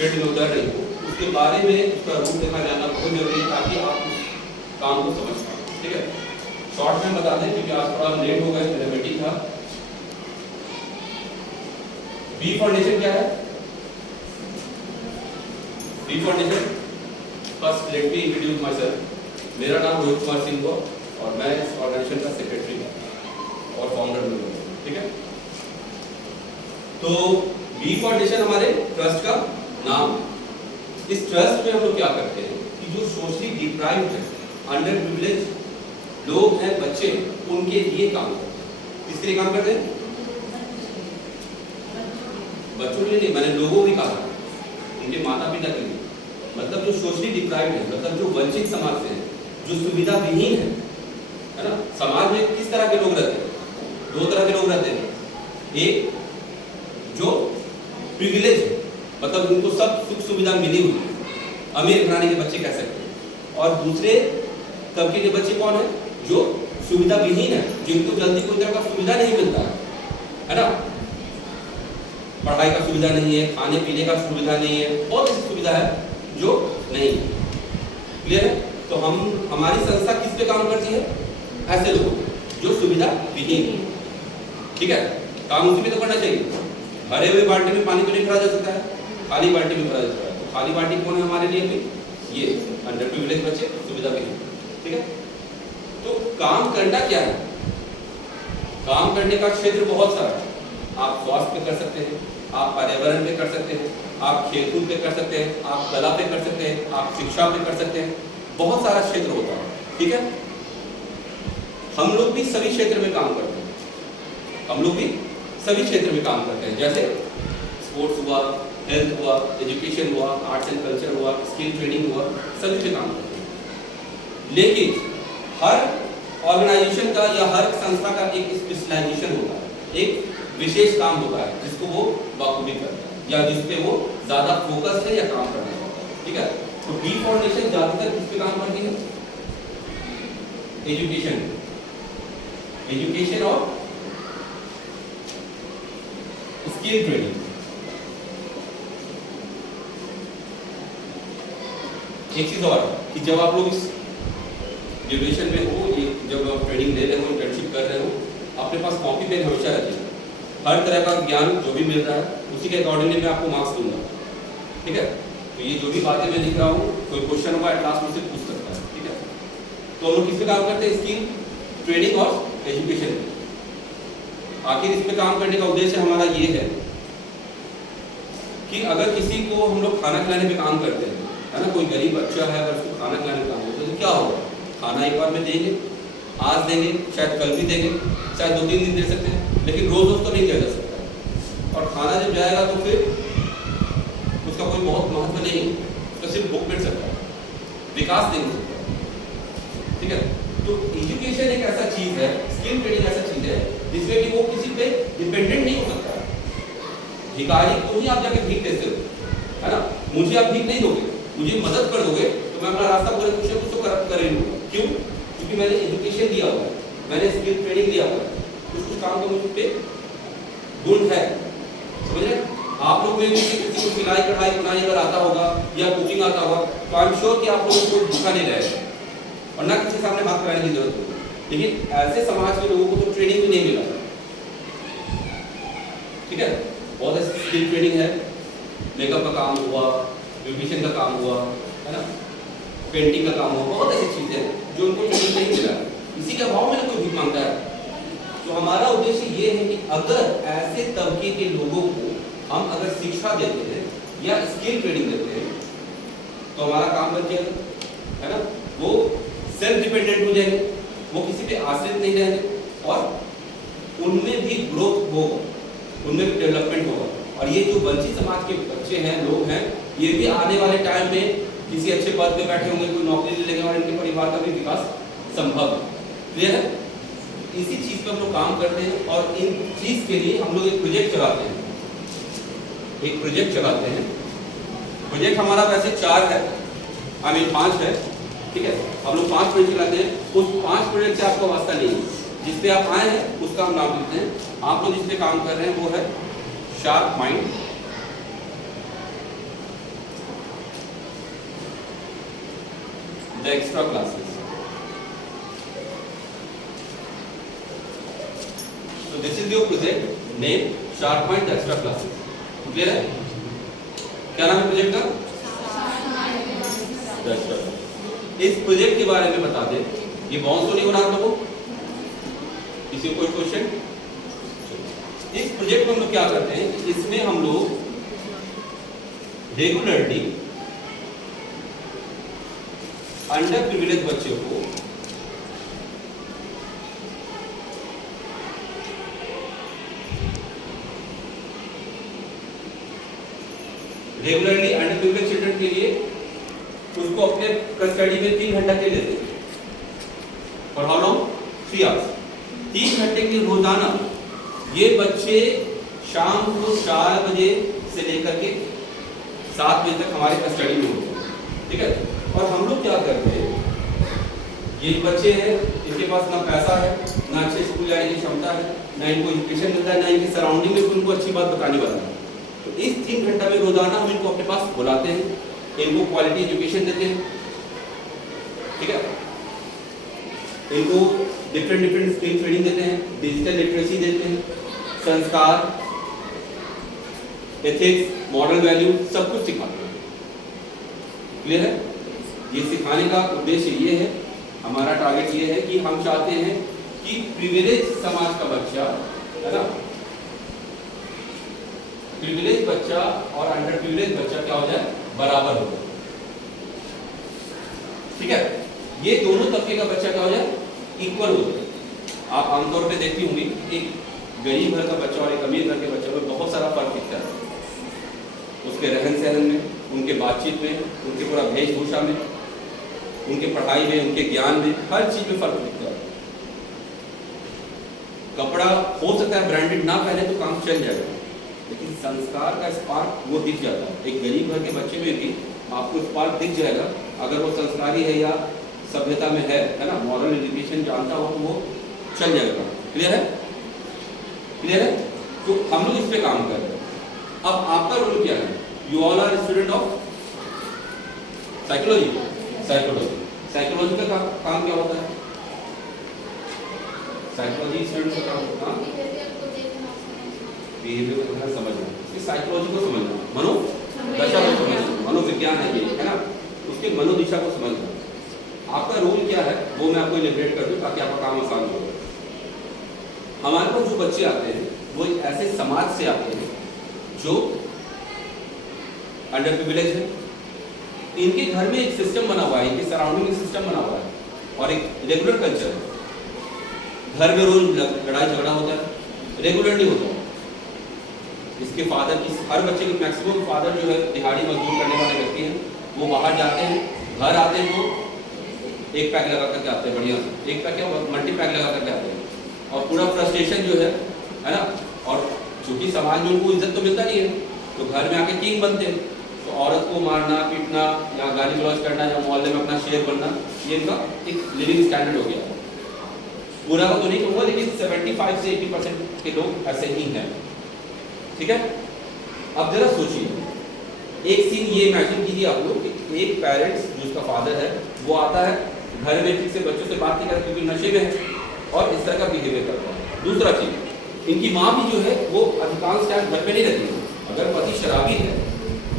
Field में उतर रही हो, उसके बारे में उसका रूप देखा जाना बहुत जरूरी है ताकि आप उस काम को समझ पाए। ठीक है, शॉर्ट में बता दें क्योंकि आज थोड़ा लेट हो गए, मेरा मीटिंग था। बी फाउंडेशन क्या है? B foundation, first let me introduce myself. मेरा नाम रोहित कुमार सिंह है और मैं इस ऑर्गेनाइजेशन का सेक्रेटरी और फाउंडर हूँ। ठीक है, तो बी फाउंडेशन हमारे ट्रस्ट का नाम। इस ट्रस्ट में हम लोग क्या करते हैं कि जो सोशली डिप्राइव्ड है, अंडर प्रिविलेज लोग हैं, बच्चे, उनके लिए काम करते हैं। किसके लिए काम करते हैं? बच्चों के लिए नहीं, मैंने लोगों भी कहा, उनके माता पिता के लिए। मतलब जो सोशली डिप्राइव्ड है, मतलब जो वंचित समाज से है, जो सुविधा विहीन है ना। समाज में किस तरह के लोग रहते हैं? दो तरह के लोग रहते हैं। एक जो प्रिविलेज है, मतलब उनको सब सुख सुविधा मिली हुई है, अमीर घराने के बच्चे कह सकते हैं। और दूसरे तबके के बच्चे कौन है? जो सुविधा विहीन है, जिनको जल्दी कोई तरह का सुविधा नहीं मिलता है ना। पढ़ाई का सुविधा नहीं है, खाने पीने का सुविधा नहीं है, बहुत ऐसी सुविधा है जो नहीं। क्लियर है? तो हमारी संस्था किस पे काम करती है? ऐसे लोग जो सुविधा विहीन है। ठीक है, काम उसी पे तो करना चाहिए। भरे हुए बाल्टी में पानी तो नहीं भरा जा सकता है, खाली बाल्टी में भरा जा सकता है। तो खाली बाल्टी कौन है हमारे लिए? भी ये अंडर प्रिविलेज बच्चे, सुविधा विहीन। ठीक है, तो काम करना क्या है? काम करने का क्षेत्र बहुत सारा है। आप स्वास्थ्य पे कर सकते हैं, आप पर्यावरण पे कर सकते हैं, आप खेलकूद पे कर सकते हैं, आप कला पे कर सकते हैं, आप शिक्षा पे कर सकते हैं। बहुत सारा क्षेत्र होता है। ठीक है, हम लोग भी सभी क्षेत्र में काम करते हैं। हम लोग भी सभी क्षेत्र में काम करते हैं, जैसे स्पोर्ट्स हुआ, हेल्थ हुआ, एजुकेशन हुआ, आर्ट्स एंड कल्चर हुआ, स्किल ट्रेनिंग हुआ, सभी पे काम करते हैं। लेकिन हर ऑर्गेनाइजेशन का या हर संस्था का एक स्पेशलाइजेशन होता है, एक विशेष काम होता है जिसको वो बखूबी करता है या जिसपे वो ज्यादा फोकस है या काम करना चाहता है। ठीक है, तो बी फाउंडेशन ज्यादातर किस पे काम करती है? एजुकेशन, एजुकेशन और स्किल ट्रेनिंग। एक चीज और कि जब आप लोग इस ड्यूरेशन में हो, जब आप ट्रेनिंग ले रहे हो, इंटर्नशिप कर रहे हो, अपने पास कॉपी पेन हमेशा रखिए। हर तरह का ज्ञान जो भी मिल रहा है उसी के अकॉर्डिंगली मैं आपको मार्क्स दूंगा। ठीक है, तो ये जो भी बातें मैं लिख रहा हूँ, कोई क्वेश्चन होगा क्लास में से पूछ सकता है। ठीक है, तो हम लोग किस पे काम करते हैं? स्किल ट्रेनिंग और एजुकेशन। आखिर इस पे काम करने का उद्देश्य हमारा ये है कि अगर किसी को हम लोग खाना खिलाने पे काम करते हैं, है ना, कोई गरीब बच्चा है, अगर उसको खाना खिलाने पे काम करते हैं तो क्या होगा? खाना एक बार में देंगे, आज देंगे, शायद कल भी देंगे, शायद 2-3 दिन दे सकते हैं, लेकिन रोज तो नहीं दिया जा सकता। और खाना जब जाएगा तो फिर उसका कोई बहुत महत्व नहीं, उसका सिर्फ भूख मिट सकता है, विकास नहीं हो सकता। ठीक है, तो एजुकेशन एक ऐसा चीज है, स्किल ट्रेनिंग ऐसा चीज है जिसमें कि वो किसी पे डिपेंडेंट नहीं हो सकता। भिखारी को ही आप जाके भीख देते हो, है ना। मुझे आप भीख नहीं दोगे, मुझे मदद कर दोगे तो मैं अपना रास्ता पूरे कुछ ना कुछ तो कर ही लूँगा। क्यों? क्योंकि मैंने एजुकेशन दिया हुआ है, मैंने स्किल ट्रेनिंग दिया हुआ है, कुछ काम का मुझ पे गुण है। समझ रहे? आप लोग में किसी को सिलाई कढ़ाई बुनाई अगर आता होगा या कुकिंग आता होगा तो आई एम श्योर कि आप लोगों को भूखा नहीं रहेगा और ना किसी सामने हाथ फैलाने की जरूरत होगी। लेकिन ऐसे समाज के लोगों को तो ट्रेनिंग भी नहीं मिला। ठीक है, बहुत ऐसी स्किल ट्रेनिंग है, मेकअप का काम हुआ, ब्यूटिशियन का काम हुआ, है ना, पेंटिंग का काम हुआ, बहुत ऐसी चीजें हैं जो उनको ट्रेनिंग नहीं मिला। इसी के अभाव में कोई भीख मांगता है। तो हमारा उद्देश्य ये है कि अगर ऐसे तबके के लोगों को हम अगर शिक्षा देते हैं या स्किल ट्रेनिंग देते हैं तो हमारा काम बन जाएगा, है ना। वो सेल्फ डिपेंडेंट हो जाएंगे, वो किसी पे आश्रित नहीं रहेंगे और उनमें भी ग्रोथ होगा, उनमें भी डेवलपमेंट होगा। और ये जो वंचित समाज के बच्चे हैं, लोग हैं, ये भी आने वाले टाइम में किसी अच्छे पद पे बैठे होंगे, कोई नौकरी ले लेंगे और इनके परिवार का भी विकास संभव है। क्लियर है? इसी चीज पे हम लोग काम करते हैं और इन चीज के लिए हम लोग एक प्रोजेक्ट चलाते हैं। प्रोजेक्ट हमारा वैसे 4 है, 5 है। ठीक है, हम लोग 5 प्रोजेक्ट चलाते हैं। उस 5 प्रोजेक्ट से आपका वास्ता नहीं है, जिस पे आप आए हैं उसका हम नाम देते हैं। आप लोग जिस पे काम कर रहे हैं वो है sharp mind, the extra classes. So this is your project name, Sharp Mind Extra Classes. Clear है? क्या नाम है प्रोजेक्ट का? इस प्रोजेक्ट के बारे में बता दे, ये बाउंस तो नहीं हो रहा आप लोगों? किसी को कोई क्वेश्चन? इस प्रोजेक्ट में हम लोग क्या करते हैं, इसमें हम लोग रेगुलरली अंडर प्रिविलेज बच्चों को रेगुलरली अंडर प्रिविलेज चिल्ड्रन के लिए उसको अपने कस्टडी में 3 घंटा के लेते हैं। और हाउ लॉन्ग? 3 आवर्स। 3 घंटे के रोजाना ये बच्चे शाम को 4 बजे से लेकर के 7 बजे तक हमारे कस्टडी में होते हैं। ठीक है? और हम लोग क्या करते हैं, ये बच्चे हैं, इनके पास ना पैसा है, ना अच्छे स्कूल जाने की क्षमता है, ना इनको एजुकेशन मिलता है, ना इनकी सराउंडिंग में उनको अच्छी बात बताने वाला है। तो इस 3 घंटा में रोजाना हम इनको अपने पास बुलाते हैं, इनको क्वालिटी एजुकेशन देते हैं। ठीक है? इनको डिफरेंट स्किल ट्रेनिंग देते हैं, डिजिटल लिटरेसी देते हैं, संस्कार, एथिक्स, मॉरल वैल्यू सब कुछ सिखाते हैं। क्लियर है? ये सिखाने का उद्देश्य ये है, हमारा टारगेट ये है कि हम चाहते हैं कि प्रिविलेज समाज का बच्चा, है ना, प्रिविलेज बच्चा और अंडर प्रिविलेज बच्चा क्या हो जाए, बराबर हो। ठीक है? ये दोनों तबके का बच्चा क्या हो जाए, इक्वल हो जाए। आप आमतौर पे देखती होंगी एक गरीब घर का बच्चा और एक अमीर घर के बच्चे में बहुत सारा फर्क दिखता है, उसके रहन सहन में, उनके बातचीत में, उनके पूरा वेशभूषा में, उनके पढ़ाई में, उनके ज्ञान में, हर चीज में फर्क दिखता है। कपड़ा हो सकता है ब्रांडेड ना पहने तो काम चल जाएगा, लेकिन संस्कार का स्पार्क वो दिख जाता है। एक गरीब घर के बच्चे में भी आपको स्पार्क दिख जाएगा, अगर वो संस्कारी है या सभ्यता में है ना, मॉरल एजुकेशन जानता हो तो वो चल जाएगा। क्लियर है? क्लियर है? तो हम लोग इस पे काम कर रहे हैं। अब आपका रोल क्या है? You all are student of psychology. Psychology का काम क्या होता है? साइकोलॉजी स्टूडेंट का काम होता है बिहेवियर को समझना, इसकी साइकोलॉजी को समझना, मनोदशा को समझना, मनोविज्ञान है ये, है ना, उसके मनोदिशा को समझना। आपका रोल क्या है वो मैं आपको इलेबरेट कर दूं ताकि आपका काम आसान हो। हमारे पास जो बच्चे आते हैं वो एक ऐसे समाज से आते हैं जो अंडर प्रिविलेज है, इनके घर में एक सिस्टम बना हुआ है, इनके सराउंडिंग में सिस्टम बना हुआ है और एक रेगुलर कल्चर है। घर में रोज लड़ाई झगड़ा होता है, रेगुलरली होता है। इसके फादर की, हर बच्चे के मैक्सिमम फादर जो है दिहाड़ी मजदूर करने वाले व्यक्ति हैं, वो बाहर जाते हैं, घर आते हैं तो एक पैक लगा करके आते हैं, बढ़िया एक पैक क्या मल्टी पैक लगा करके आते हैं, और पूरा फ्रस्ट्रेशन जो है ना, और चूंकि समाज में उनको इज्जत तो मिलता नहीं है तो घर में आके किंग बनते हैं। तो औरत को मारना, पीटना या गाली गलौज करना या मोहल्ले में अपना शेर बनना, ये इनका एक लिविंग स्टैंडर्ड हो गया। पूरा तो नहीं कहूँगा, लेकिन 75 से 80% के लोग ऐसे ही हैं। ठीक है? अब जरा सोचिए, एक सीन ये इमेजिन कीजिए आप लोग कि एक पेरेंट्स जो उसका फादर है वो आता है घर में, ठीक से बच्चों से बात नहीं करता क्योंकि नशे में है और इस तरह का बिहेवियर करता है। दूसरा चीज, इनकी माँ भी जो है वो अधिकांश टाइम घर पे नहीं रहती है। अगर पति शराबी है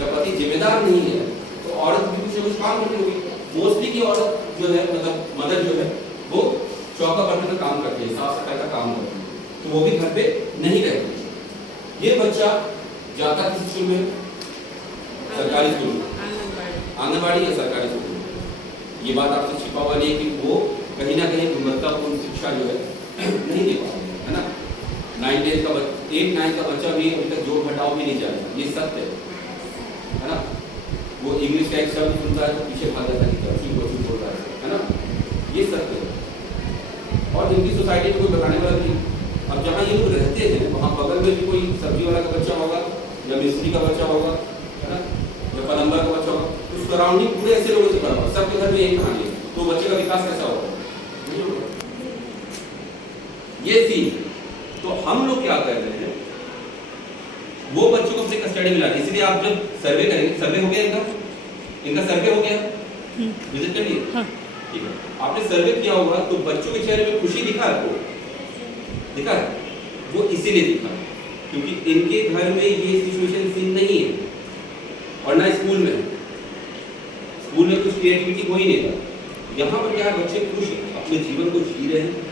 या पति जिम्मेदार नहीं है तो औरत भी कुछ कुछ काम करती होगी। मोस्टली की औरत जो है, मतलब मदर जो है, वो चौका बर्तन का काम करती है, साफ सफाई का काम करती है, तो वो भी घर पे नहीं रहती। ये बच्चा जाता किस स्कूल में? सरकारी स्कूल, आंगनबाड़ी या सरकारी स्कूल। ये बात आपसे छिपा हुआ नहीं है कि वो कहीं ना कहीं गुणवत्तापूर्ण शिक्षा जो है नहीं दे पा रहे, है ना। 8-9 का बच्चा भी अभी तक जोड़ घटाव भी नहीं जाएगा, ये सत्य है ना। वो इंग्लिश का एक शब्द सुनता है तो पीछे भाग जाता है, बोल रहा है ना, ये सत्य है। और इनकी सोसाइटी में कोई बताने वाला नहीं। अब जहाँ ये लोग रहते हैं वहाँ बगल में भी कोई सब्जी वाला का बच्चा होगा या मिस्त्री का बच्चा होगा, है ना, या प्लम्बर का बच्चा होगा, तो सराउंडिंग पूरे ऐसे लोगों से भरा हुआ, सबके घर में यही कहानी है, तो बच्चे का विकास कैसा होगा? ये सीन। तो हम लोग क्या कर रहे हैं, वो बच्चों को अपने कस्टडी में ला रहे हैं। इसलिए आप जब सर्वे करेंगे, सर्वे हो गया इनका सर्वे हो गया, विजिट कर लिए? हाँ। ठीक है, आपने सर्वे किया होगा तो बच्चों के चेहरे पे खुशी दिखा आपको? दिखा है? वो इसीलिए दिखा क्योंकि इनके घर में ये सिचुएशन सीन नहीं है और ना स्कूल में। स्कूल में कुछ क्रिएटिविटी हो ही नहीं था। यहाँ पर क्या है, बच्चे खुश अपने जीवन को जी रहे हैं।